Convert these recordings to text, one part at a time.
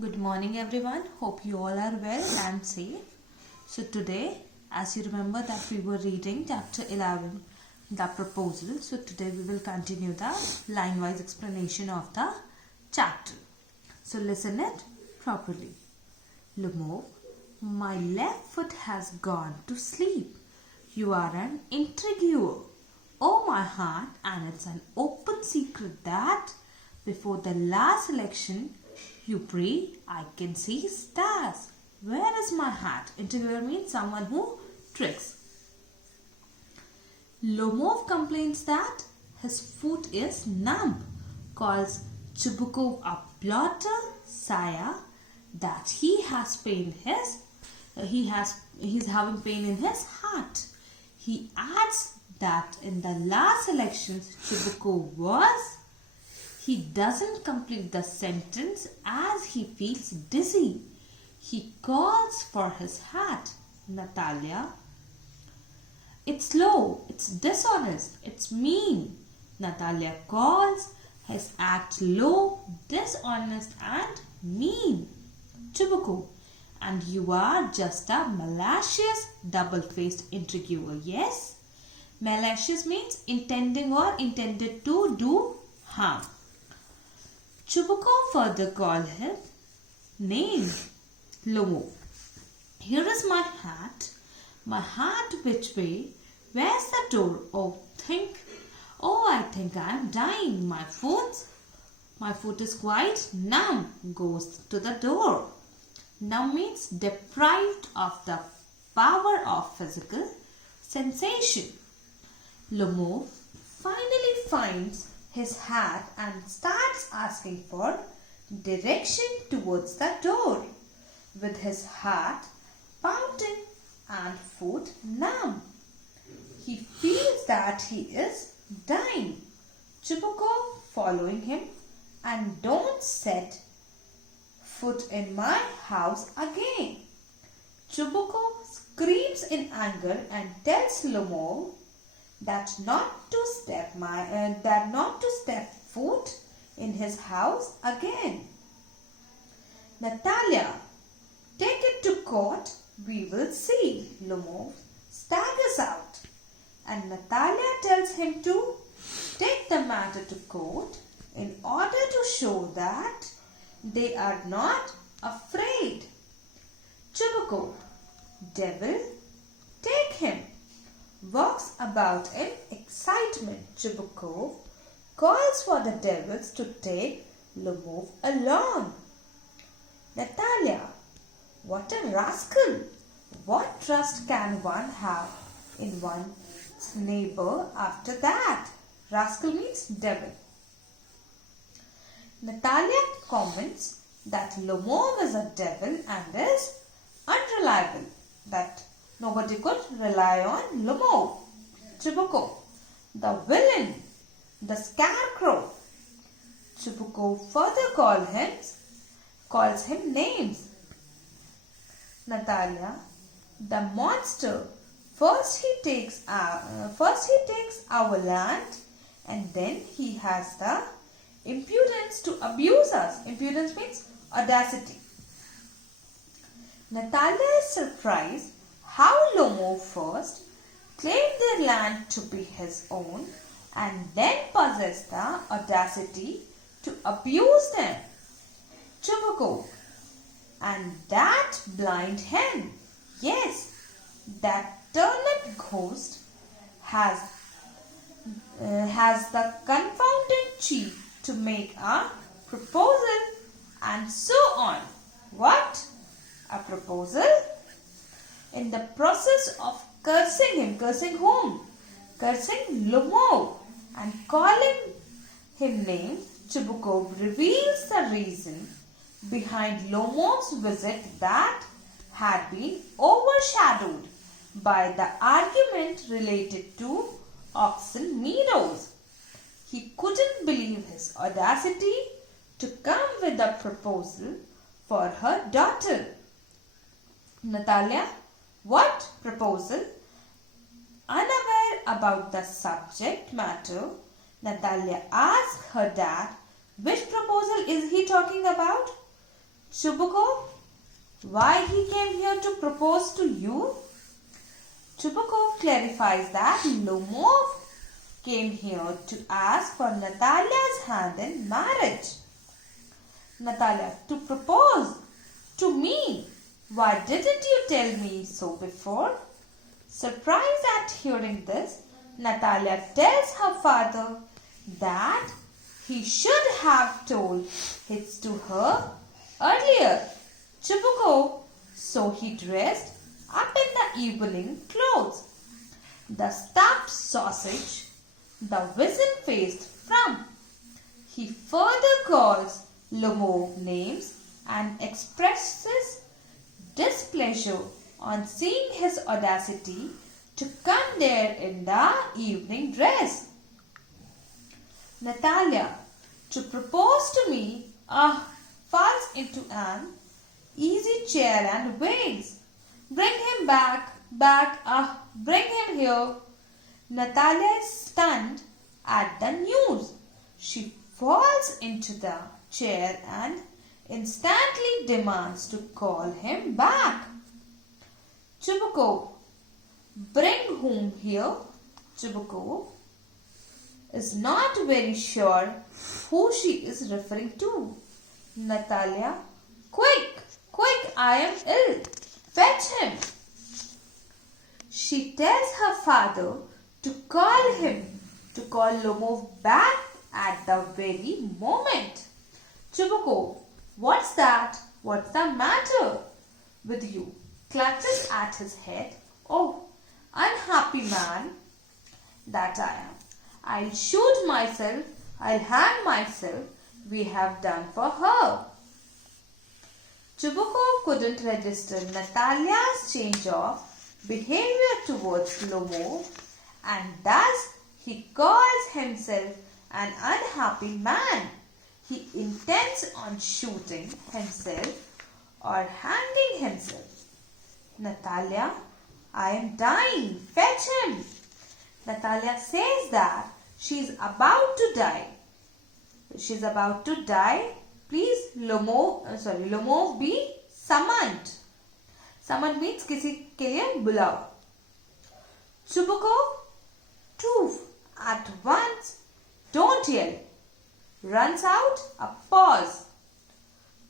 Good morning everyone. Hope you all are well and safe. So today, as you remember that we were reading chapter 11, the proposal. So today we will continue the line-wise explanation of the chapter. So listen it properly. Lemov, my left foot has gone to sleep. You are an intriguer. Oh my heart, and it's an open secret that before the last election you pray, I can see stars. Where is my hat? Interviewer means someone who tricks. Lomov complains that his foot is numb. Calls Chubukov a plotter, sire, that he's having pain in his heart. He adds that in the last elections Chubukov was. He doesn't complete the sentence as he feels dizzy. He calls for his hat. Natalia. It's low, it's dishonest, it's mean. Natalia calls his act low, dishonest and mean. Chubukov. And you are just a malicious, double-faced intriguer, yes? Malicious means intending or intended to do harm. Chubukov further called him name Lomov. Here is my hat. My hat which way? Where's the door? I think I am dying. My foot is quite numb. Goes to the door. Numb means deprived of the power of physical sensation. Lomov finally finds his hat and starts asking for direction towards the door, with his heart pounding and foot numb. He feels that he is dying. Chubukov following him, and don't set foot in my house again. Chubukov screams in anger and tells Lomov that not to step foot in his house again. Natalia, take it to court, we will see. Lomov staggers out, and Natalia tells him to take the matter to court in order to show that they are not afraid. Chubukov, devil, take him. Walks about in excitement. Chubukov calls for the devils to take Lomov along. Natalia, what a rascal! What trust can one have in one's neighbor after that? Rascal means devil. Natalia comments that Lomov is a devil and is unreliable. That nobody could rely on Lomov. Chubukov, the villain, the scarecrow. Chubukov further calls him names. Natalia, the monster. First he takes our land, and then he has the impudence to abuse us. Impudence means audacity. Natalia is surprised how Lomov first claimed their land to be his own and then possessed the audacity to abuse them. Chubukov, and that blind hen, yes, that turnip ghost has the confounded cheek to make a proposal and so on. What? A proposal? In the process of cursing him, cursing whom? Cursing Lomov and calling him names, Chubukov reveals the reason behind Lomov's visit that had been overshadowed by the argument related to Oxen Meadows. He couldn't believe his audacity to come with a proposal for her daughter. Natalia, what proposal? Unaware about the subject matter, Natalia asked her dad, which proposal is he talking about? Chubukov, why he came here to propose to you? Chubukov clarifies that Lomov came here to ask for Natalia's hand in marriage. Natalia, to propose? To me? Why didn't you tell me so before? Surprised at hearing this, Natalia tells her father that he should have told it to her earlier. Chubukov, so he dressed up in the evening clothes, the stuffed sausage, the wizen-faced frump. He further calls Lomov names and expresses displeasure on seeing his audacity to come there in the evening dress. Natalia, to propose to me, falls into an easy chair and wails. Bring him back, bring him here. Natalia is stunned at the news. She falls into the chair and instantly demands to call him back. Chubukov, bring whom here? Chubukov is not very sure who she is referring to. Natalia, quick, I am ill. Fetch him. She tells her father to call Lomov back at the very moment. Chubukov, what's that? What's the matter with you? Clutches at his head. Oh, unhappy man that I am. I'll shoot myself, I'll hang myself. We have done for her. Chubukov couldn't register Natalia's change of behavior towards Lomov, and thus he calls himself an unhappy man. He intends on shooting himself or hanging himself. Natalia, I am dying. Fetch him. Natalia says that she is about to die. Please, Lomov be summoned. Summoned means किसी के लिए बुलाओ. Chubukov, toof, at once, don't yell. Runs out a pause.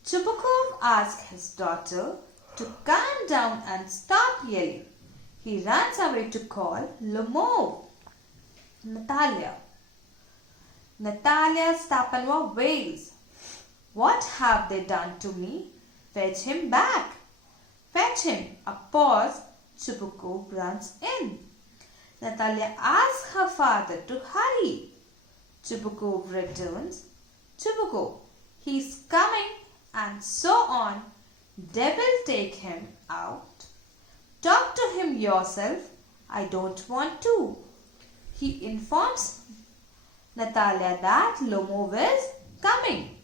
Chubukov asks his daughter to calm down and stop yelling. He runs away to call Lomov. Natalia Stepanova wails. What have they done to me? Fetch him back. Fetch him. A pause. Chubukov runs in. Natalia asks her father to hurry. Chubukov returns. Chubukov, he's coming, and so on. Devil take him out. Talk to him yourself. I don't want to. He informs Natalia that Lomov is coming.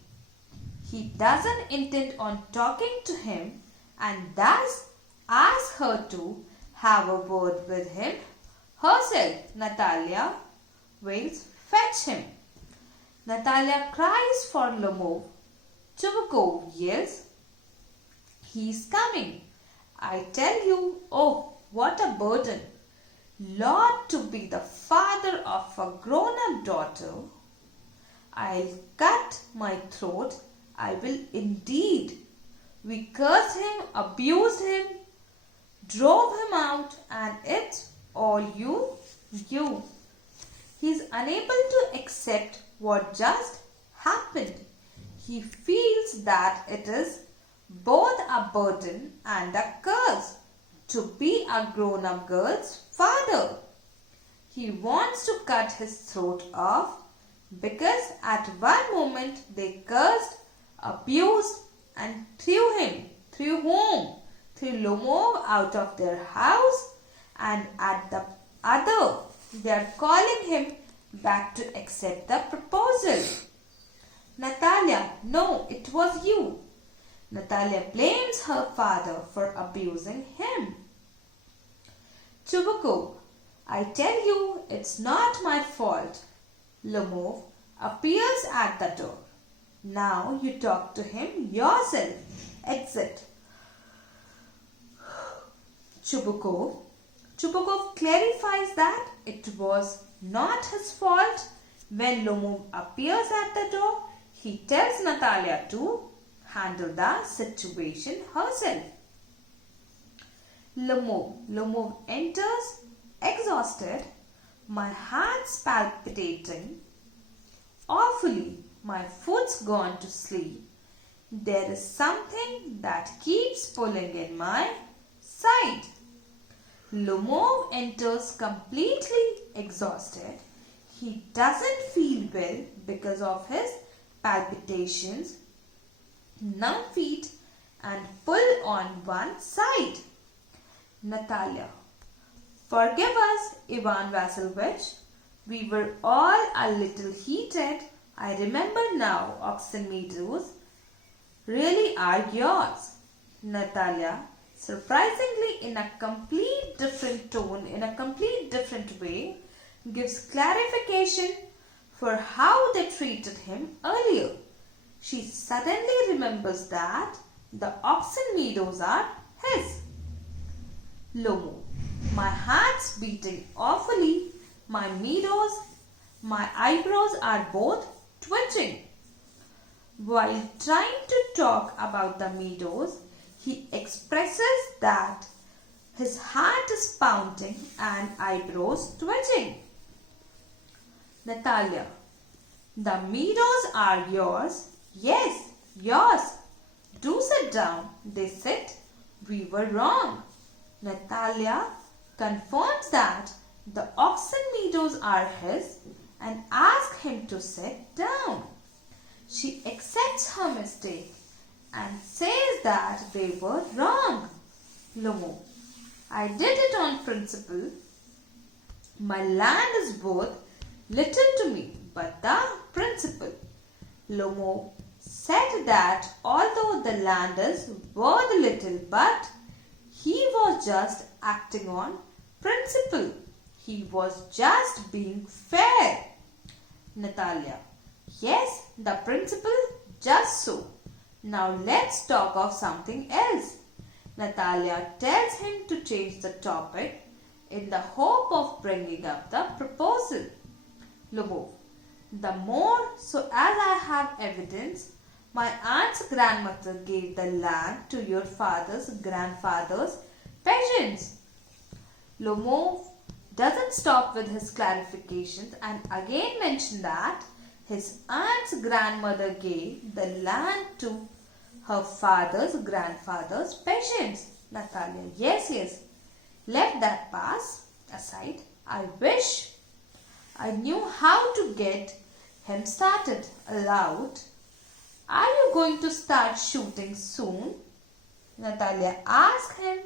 He doesn't intend on talking to him and thus asks her to have a word with him herself. Natalia wails, fetch him. Natalia cries for Lomov. Chubukov yells, he's coming. I tell you, oh, what a burden. Lord, to be the father of a grown-up daughter. I'll cut my throat. I will indeed. We cursed him, abused him, drove him out, and it's all you. He's unable to accept what just happened. He feels that it is both a burden and a curse to be a grown-up girl's father. He wants to cut his throat off because at one moment they cursed, abused and threw Lomov out of their house, and at the other they are calling him back to accept the proposal. Natalia, no, it was you. Natalia blames her father for abusing him. Chubukov, I tell you, it's not my fault. Lomov appears at the door. Now you talk to him yourself. exit. Chubukov clarifies that it was not his fault. When Lomov appears at the door, he tells Natalia to handle the situation herself. Lomov enters exhausted, my heart's palpitating awfully, my foot's gone to sleep. There is something that keeps pulling in my side. Lomov enters completely exhausted. He doesn't feel well because of his palpitations, numb feet, and pull on one side. Natalia: forgive us, Ivan Vasilovich. We were all a little heated. I remember now, oxen meadows really are yours. Natalia, surprisingly in a complete different tone, in a complete different way, gives clarification for how they treated him earlier. She suddenly remembers that the oxen meadows are his. Lomo: my heart's beating awfully, my meadows, my eyebrows are both twitching. While trying to talk about the meadows, he expresses that his heart is pounding and eyebrows twitching. Natalia: the meadows are yours. Yes, yours. Do sit down. They sit. We were wrong. Natalia confirms that the oxen meadows are his and asks him to sit down. She accepts her mistake and says that they were wrong. Lomo: I did it on principle. My land is worth little to me, but the principle. Lomo said that although the land is worth little, but he was just acting on principle. He was just being fair. Natalia: yes, the principle, just so. Now let's talk of something else. Natalia tells him to change the topic in the hope of bringing up the proposal. Lobov: the more so as I have evidence, my aunt's grandmother gave the land to your father's grandfather's peasants. Lomov doesn't stop with his clarifications and again mention that his aunt's grandmother gave the land to her father's grandfather's peasants. Natalia: yes. Let that pass aside. I wish I knew how to get him started. Aloud: are you going to start shooting soon? Natalia asks him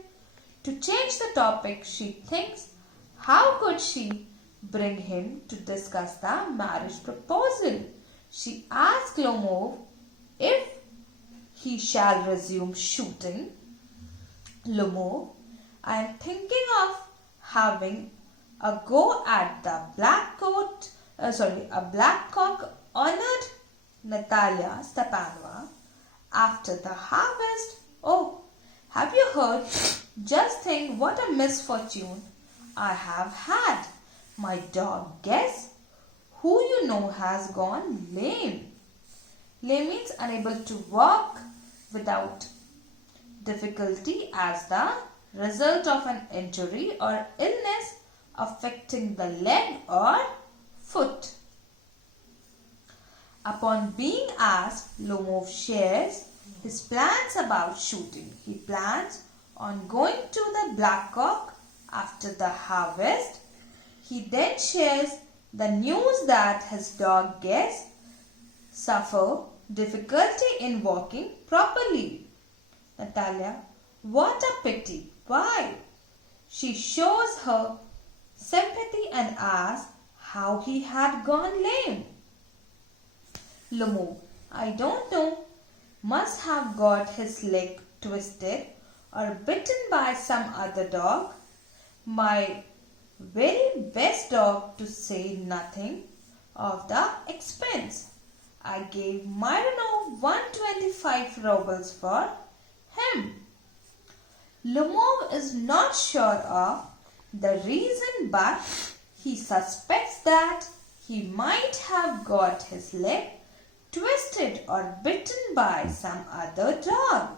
to change the topic. She thinks, how could she bring him to discuss the marriage proposal? She asks Lomov if he shall resume shooting. Lomov: I am thinking of having a go at the blackcock honored Natalia Stepanova after the harvest. Oh, have you heard? Just think what a misfortune I have had. My dog Guess, who you know has gone lame. Lame means unable to walk without difficulty as the result of an injury or illness affecting the leg or foot. Upon being asked, Lomov shares his plans about shooting. He plans on going to the Blackcock after the harvest. He then shares the news that his dog Guess suffer difficulty in walking properly. Natalia: what a pity. Why? She shows her sympathy and asks how he had gone lame. Lomov: I don't know. Must have got his leg twisted or bitten by some other dog. My very best dog, to say nothing of the expense. I gave Myronov 125 rubles for him. Lumov is not sure of the reason, but he suspects that he might have got his leg twisted or bitten by some other dog.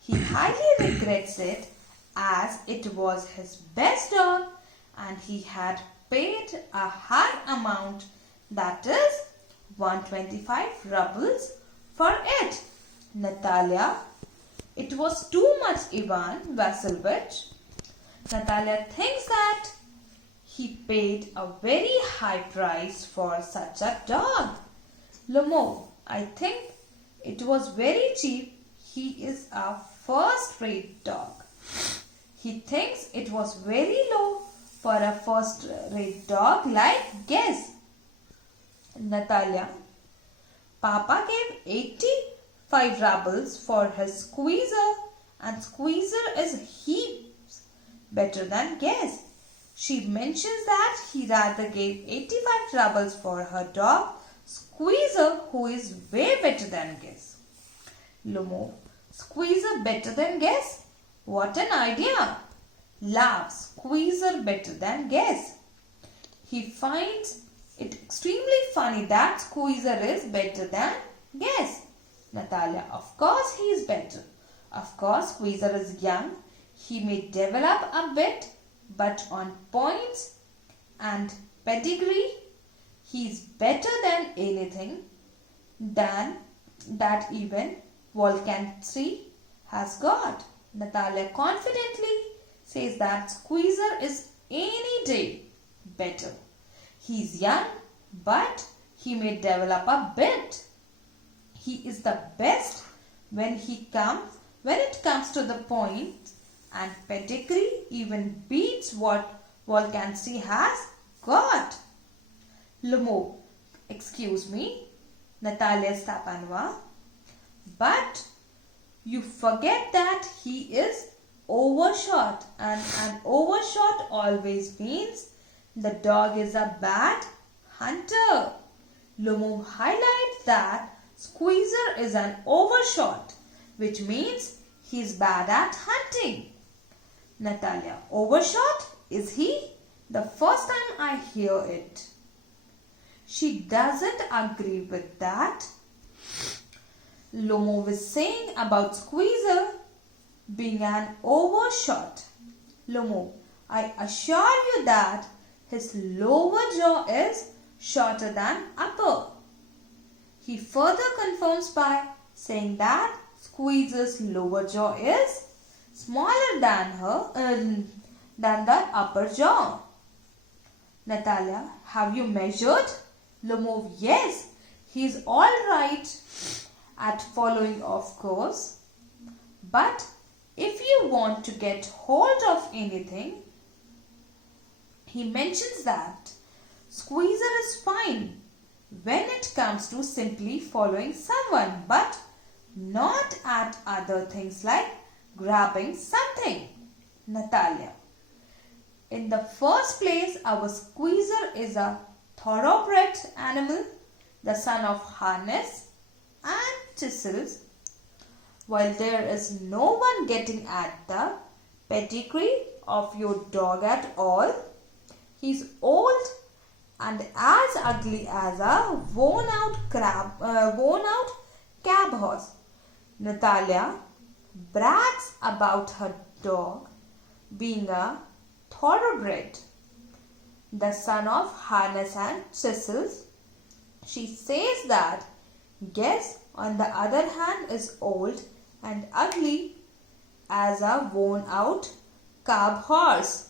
He highly regrets it as it was his best dog and he had paid a high amount, that is 125 rubles for it. Natalia, it was too much, Ivan Vasilievich. Natalia thinks that he paid a very high price for such a dog. Lumov, I think it was very cheap. He is a first-rate dog. He thinks it was very low for a first-rate dog like Guess. Natalia, Papa gave 85 rubles for his Squeezer, and Squeezer is heaps better than Guess. She mentions that he rather gave 85 rubles for her dog Squeezer, who is way better than Guess. Lumov, Squeezer better than Guess? What an idea! Laughs, Squeezer better than Guess. He finds it extremely funny that Squeezer is better than Guess. Natalia, of course he is better. Of course Squeezer is young. He may develop a bit, but on points and pedigree, he is better than anything than that even Volcan 3 has got. Natalia confidently says that Squeezer is any day better. He is young, but he may develop a bit. He is the best when it comes to the point, and pedigree even beats what Volcan 3 has got. Lumov, excuse me, Natalia Stepanova, but you forget that he is overshot, and an overshot always means the dog is a bad hunter. Lumov highlights that Squeezer is an overshot, which means he is bad at hunting. Natalia, overshot? Is he? The first time I hear it. She doesn't agree with that. Lumov is saying about Squeezer being an overshot. Lumov, I assure you that his lower jaw is shorter than upper. He further confirms by saying that Squeezer's lower jaw is smaller than the upper jaw. Natalia, have you measured? Lumov, yes, he is all right at following, of course. But if you want to get hold of anything, he mentions that Squeezer is fine when it comes to simply following someone, but not at other things like grabbing something. Natalia, in the first place, our Squeezer is a thoroughbred animal, the son of harness and chisels. While there is no one getting at the pedigree of your dog at all, he is old and as ugly as a worn-out cab horse. Natalia brags about her dog being a thoroughbred, the son of harness and chisels. She says that Guess, on the other hand, is old and ugly as a worn-out cab horse.